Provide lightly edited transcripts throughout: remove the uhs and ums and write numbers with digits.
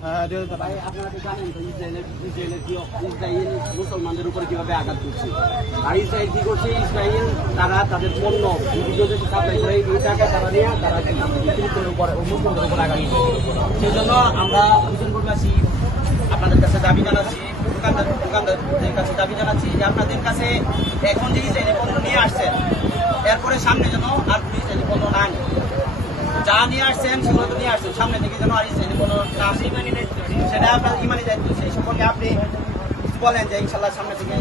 ভাই আপনারা তো জানেন তো ইসরায়েল মুসলমানদের উপর কিভাবে আঘাত করছে। আর ইসরায়েল কি করছে, ইসরায়েল তারা তাদের পণ্য বিভিন্ন দেশে সাপ্লাই করে এই টাকা তারা নিয়ে তারা মুসলিমদের উপর আঘাত করছে। সেই জন্য আমরা হুসেনপুরবাসী আপনাদের কাছে দাবি জানাচ্ছি, দোকানদারদের কাছে দাবি জানাচ্ছি যে আপনাদের কাছে এখন যে ইসরায়েলি পণ্য নিয়ে আসছেন এরপরে সামনে যেন আর ইসরায়েলি পণ্য না আনে। যা নিয়ে আসছেন সেগুলো তো নিয়ে আসছেন, সামনে থেকে যেন আর ইসরায়েলি পণ্য না আসে, সেটা আপনার ইমানি দায়িত্ব। সেই সম্পর্কে আপনি বলেন যে ইনশাল্লাহ সামনে থেকে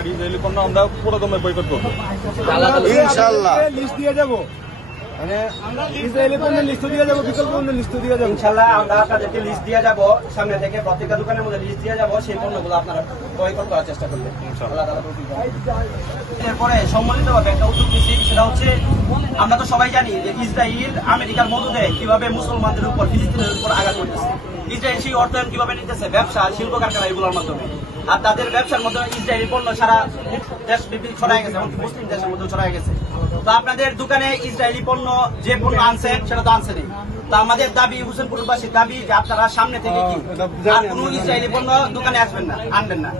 আর ইসরায়েলি পণ্য আমরা পুরো দমে বয়কট করবো ইনশাআল্লাহ। লিস্ট দিয়ে যাবো, মানে ইসরায়েলি পণ্যের লিস্ট দিয়ে যাবো, বিকল্প পণ্যের লিস্ট দিয়ে যাবো। ইনশাল্লাহ আমরা আপনাদেরকে লিস্ট দিয়ে যাবো, সামনে থেকে প্রত্যেকটা দোকানের মধ্যে লিস্ট দিয়ে যাবো, সেই পণ্যগুলো আপনারা বয়কট করার চেষ্টা করবেন। এরপরে সম্মানিতভাবে একটা উদ্যোগ নিচ্ছি, সেটা হচ্ছে আমরা তো সবাই জানি যে ইসরায়েল আমেরিকার মদদে কিভাবে মুসলমানদের উপর, ফিলিস্তিনের উপর আঘাত করতেছে। ইসরায়েল সেই অর্থায়ন কিভাবে নিতেছে, ব্যবসা, শিল্প কারখানা এগুলোর মাধ্যমে। আর তাদের ব্যবসার মধ্যে ইসরায়েলি পণ্য সারা দেশ ছড়াই গেছে, এমনকি মুসলিম দেশের মধ্যে ছড়াই গেছে। তো আপনাদের দোকানে ইসরায়েলি পণ্য যে পণ্য আনছেন সেটা তো আনছেনই। তো আমাদের দাবি, হুসেনপুরবাসীর দাবি যে আপনারা সামনে থেকে কি আর কোনো ইসরায়েলি পণ্য দোকানে আসবেন না, আনবেন না।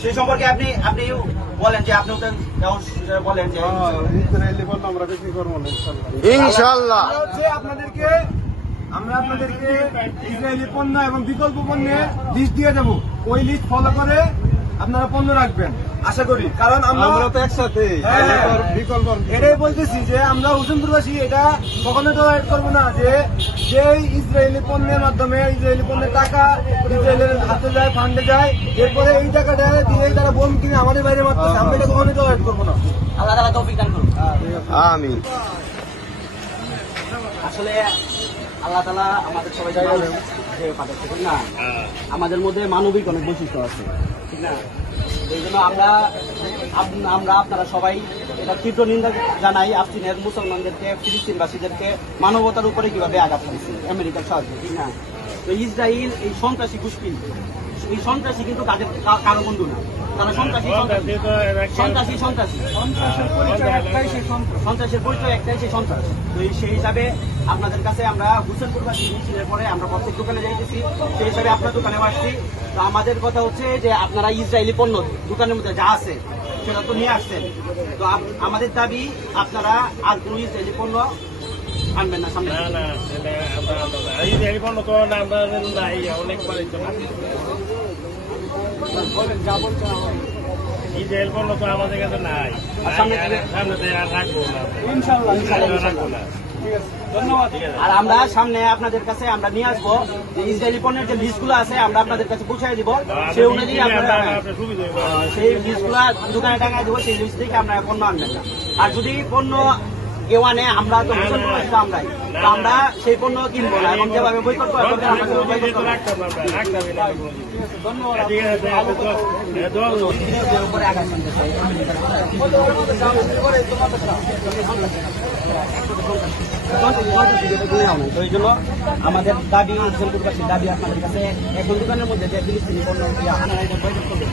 সেই সম্পর্কে আপনি বলেন যে আপনি বলেন যে ইসরায়েলি পণ্য আমরা বিক্রি করবো না ইনশাআল্লাহ। আমরা আপনাদেরকে ইসরায়েলি পণ্য এবং বিকল্প পণ্যের লিস্ট দিয়ে যাবো, ওই লিস্ট ফলো করে আপনারা পণ্য রাখবেন আশা করি। কারণ আমরা তো একসাথে বিকল্প এটাই বলতেছি যে আমরা হুসেনপুরবাসী এটা কখনো টলারেট করবো না যে ইসরায়েলি পণ্যের মাধ্যমে ইসরায়েলি পণ্যের টাকা ইসরায়েলের হাতে যায়, ফান্ডে যায়, এরপরে এই টাকাটা দিয়ে তারা বোম কিনে আমাদের বাইরে মারতেছে। আমরা এটা কখনোই টলারেট করবো না। আল্লাহ তাআলা তৌফিক দান করুন। আমিন। আসলে আল্লাহ তাআলা আমাদের সবাই পাঠাচ্ছে, ঠিক না? আমাদের মধ্যে মানবিক অনেক বৈশিষ্ট্য আছে, ঠিক না? এই জন্য আপনারা সবাই এটা তীব্র নিন্দা জানাই আফসিনের মুসলমানদেরকে, ফিলিস্তিনবাসীদেরকে মানবতার উপরে কিভাবে আঘাত করেছে আমেরিকার সাহায্যে, ঠিক না? তো ইসরায়েল এই সন্ত্রাসী গোষ্ঠী, এই সন্ত্রাসী কিন্তু তাদের কারো বন্ধু না, তারা সন্ত্রাসী সন্ত্রাসের পরিচয় একটাই, সেই সন্ত্রাস। তো সেই হিসাবে আপনাদের কাছে আমরা হুসেনপুরবাসী মিছিলের পরে আমরা প্রত্যেক দোকানে যাইতেছি, সেই হিসাবে আপনার দোকানে আসছি। তো আমাদের কথা হচ্ছে যে আপনারা ইসরায়েলি পণ্য দোকানের মধ্যে যা আছে সেটা তো নিয়ে আসছেন। তো আমাদের দাবি আপনারা আর কোনো ইসরায়েলি পণ্য আনবেন না সামনে। ইসরায়েলি পণ্য তো আমরা অনেকবার ইসরায়েল পণ্য তো আমাদের কাছে নাই, সামনে রাখবো না ইনশাআল্লাহ। ধন্যবাদ। আর আমরা সামনে আপনাদের কাছে আমরা নিয়ে আসবো যে ইসরায়েলি পণ্যের যে লিস্টগুলো আছে আমরা আপনাদের কাছে পৌঁছায় দিব, সেই অনুযায়ী আপনারা সেই লিস্টগুলো দোকানে টাকায় দেবো, সেই লিস্ট থেকে আমরা পণ্য আনবেন না। আর যদি পণ্য কেউ আনে, আমরা তো আমরাই, আমরা সেই পণ্য কিনবো না, এবং যেভাবে বয়কট করা দরকার আমরা বয়কট করব। তো এই জন্য আমাদের দাবি, হুসেনপুরবাসীর দাবি আপনাদের কাছে এখন দোকানের মধ্যে যে ফিলিস্তিনি পণ্য আনার বয়কট করবে।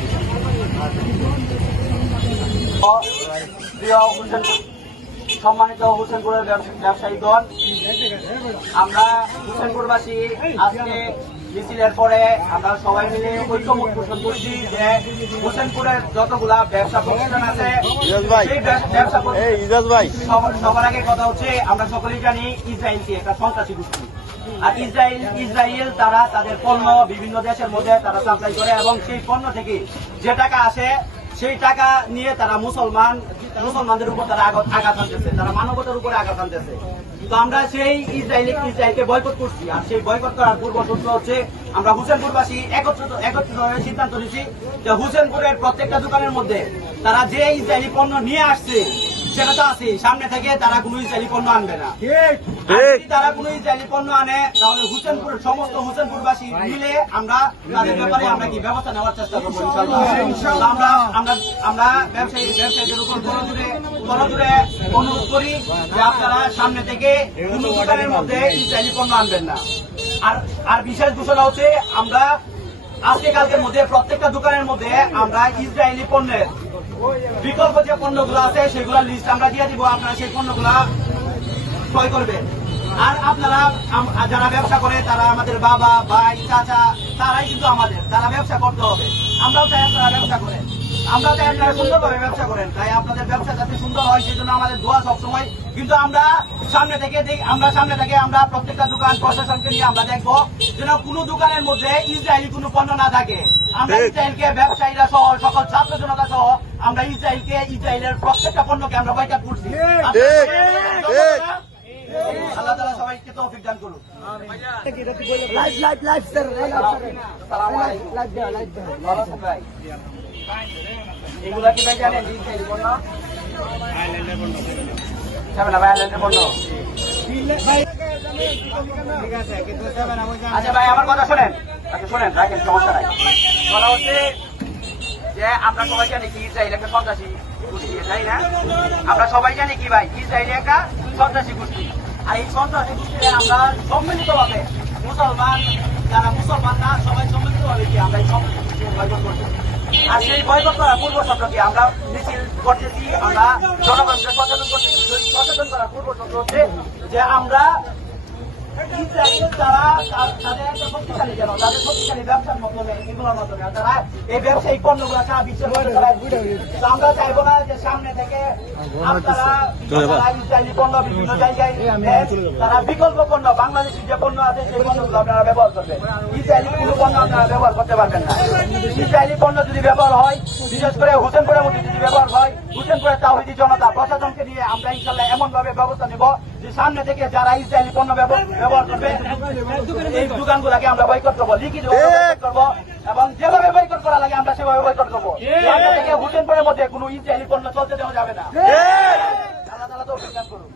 সম্মানিত হুসেনপুরের ব্যবসায়ীগণ, আমরা হুসেনপুরবাসী আজকে মিছিলের পরে আমরা সবাই মিলে ঐক্যমত পোষণ করছি যে হুসেনপুরের যতগুলা ব্যবসা প্রতিষ্ঠান আছে সবার আগে কথা হচ্ছে আমরা সকলেই জানি ইসরায়েলকে একটা সন্ত্রাসী গোষ্ঠী। আর ইসরায়েল তারা তাদের পণ্য বিভিন্ন দেশের মধ্যে তারা সাপ্লাই করে, এবং সেই পণ্য থেকে যে টাকা আসে সেই টাকা নিয়ে তারা মুসলমানদের উপর তারা আঘাত আনতেছে, তারা মানবতার উপরে আঘাত আনতেছে। তো আমরা সেই ইসরায়েলকে বয়কট করছি। আর সেই বয়কট করার পূর্ব সূত্র হচ্ছে আমরা হুসেনপুরবাসী একত্রিত হয়ে সিদ্ধান্ত নিচ্ছি যে হুসেনপুরের প্রত্যেকটা দোকানের মধ্যে তারা যে ইসরায়েলি পণ্য নিয়ে আসছে সেটা তো আছে, সামনে থেকে তারা কোনো ইসরায়েলি পণ্য আনবে না। যদি তারা কোনো ইসরায়েলি পণ্য আনে তাহলে হুসেনপুরের সমস্ত হুসেনপুরবাসী মিলে আমরা তাদের ব্যাপারে আমরা কি ব্যবস্থা নেওয়ার চেষ্টা করবো ইনশাআল্লাহ। আমরা ব্যবসায়ীদের উপর দরজুড়ে অনুরোধ করি যে আপনারা সামনে থেকে কোনো দোকানের মধ্যে ইসরায়েলি পণ্য আনবেন না। আর বিশেষ ঘোষণা হচ্ছে আমরা আজকে কালকের মধ্যে প্রত্যেকটা দোকানের মধ্যে আমরা ইসরায়েলি পণ্যের বিকল্প যে পণ্যগুলো আছে সেগুলোর লিস্ট আমরা দিয়ে দিব, আপনারা সেই পণ্যগুলা ক্রয় করবেন। আর আপনারা যারা ব্যবসা করে তারা আমাদের বাবা ভাই চাচা তারাই কিন্তু আমাদের, তারা ব্যবসা করতে হবে। আমরাও চাই আপনারা ব্যবসা করেন, আমরা চাই আপনারা সুন্দরভাবে ব্যবসা করেন। তাই আপনাদের ব্যবসা যাতে সুন্দর হয় সেই জন্য আমাদের দোয়া সবসময়। কিন্তু আমরা সামনে থেকে আমরা প্রত্যেকটা দোকান প্রশাসনকে নিয়ে আমরা দেখবো যেন কোনো দোকানের মধ্যে ইসরায়েলি কোনো পণ্য না থাকে। আমরা ইসরায়েলকে ব্যবসায়ীরা সহ সকল ছাত্র জনতা সহ আমরা ইসরায়েলের প্রত্যেকটা পণ্যকে আমরা বয়কট করছি। আল্লাহ তাআলা সবাইকে তৌফিক দান করুন। এগুলা কি ভাই জানেন ইসরায়েলি পণ্য? যাবে না ভাই, আইল্যান্ডের পণ্য। আচ্ছা ভাই আমার কথা শোনেন, রাখেন, সমস্যা নাই। কথা হচ্ছে যে আমরা সবাই জানি কি ইসরায়েল একটা সন্ত্রাসী গোষ্ঠী, তাই না? আমরা সবাই জানি কি ভাই ইসরায়েল একটা সন্ত্রাসী গোষ্ঠী। আর এই সন্ত্রাসী গোষ্ঠীতে আমরা সম্মিলিতভাবে মুসলমান যারা মুসলমান না সবাই সম্মিলিতভাবে কি আমরা এই সন্ত্রাসী গোষ্ঠীকে বয়কট করছি। আর সেই বয়কট করার পূর্ব শর্তকে আমরা মিছিল করতেছি, আমরা জনগণকে সচেতন করার পূর্ব শর্ত হচ্ছে যে আমরা ইসরায়েল যারা তাদের একটা শক্তিশালী যেন তাদের শক্তিশালী ব্যবসার মাধ্যমে এগুলোর মাধ্যমে তারা এই ব্যবসায়িক পণ্যগুলো সারা বিশ্বের মধ্যে আমরা চাইবো না যে সামনে থেকে আপনারা ইসরায়েলি পণ্য বিভিন্ন জায়গায় তারা বিকল্প পণ্য বাংলাদেশি যে পণ্য আছে সেই পণ্যগুলো আপনারা ব্যবহার করবেন। ইসরায়েলি কোনো পণ্য আপনারা ব্যবহার করতে পারবেন না। ইসরায়েলি পণ্য যদি ব্যবহার হয়, বিশেষ করে হোসেনপুরের মধ্যে যদি ব্যবহার হয়, হোসেনপুরের তাওহীদি জনতা প্রশাসনকে নিয়ে আমরা ইনশাল্লাহ এমন ভাবে ব্যবস্থা নেব যে সামনে থেকে যারা ইসরায়েলি পণ্য ব্যবহার করবে এই দোকানগুলোকে আমরা বয়কট করবো, লিখিত বয়কট করবো এবং যেভাবে বয়কট করা লাগে আমরা সেভাবে বয়কট করবো। সামনে থেকে হোসেনপুরের মধ্যে কোনো ইসরায়েলি পণ্য চলতে দেওয়া যাবে না। আল্লাহ তাআলা তৌফিক দান করুন।